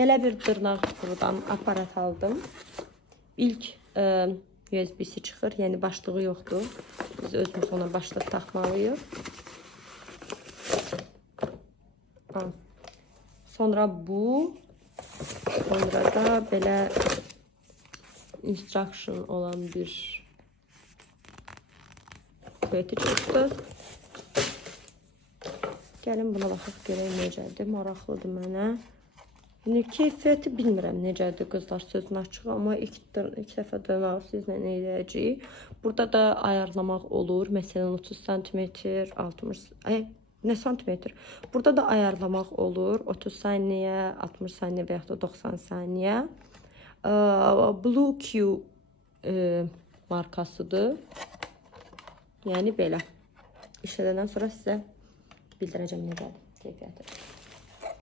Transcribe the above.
Belə bir dırnaq qurudan aparat aldım. İlk USB-si çıxır, yəni başlığı yoxdur. Biz özümüz ona başlıq taxmalıyıq. Sonra bu, sonra da belə instruction olan bir kuvveti çıxdı. Gəlin buna baxaq görək necədir, maraqlıdır mənə. Keyfiyyəti bilmirəm necədir qızlar, sözün açığı, amma ilk dəfə dırnağı sizlə eləyəcəyik. Burada da ayarlamaq olur, məsələn 30 cm, 60 nə santimetr. Burada da ayarlamaq olur, 30 saniyə, 60 saniyə və yaxud da 90 saniyə. Blue Q markasıdır. Yəni belə. İşlədəndən sonra sizə bildirəcəm necədir keyfiyyəti.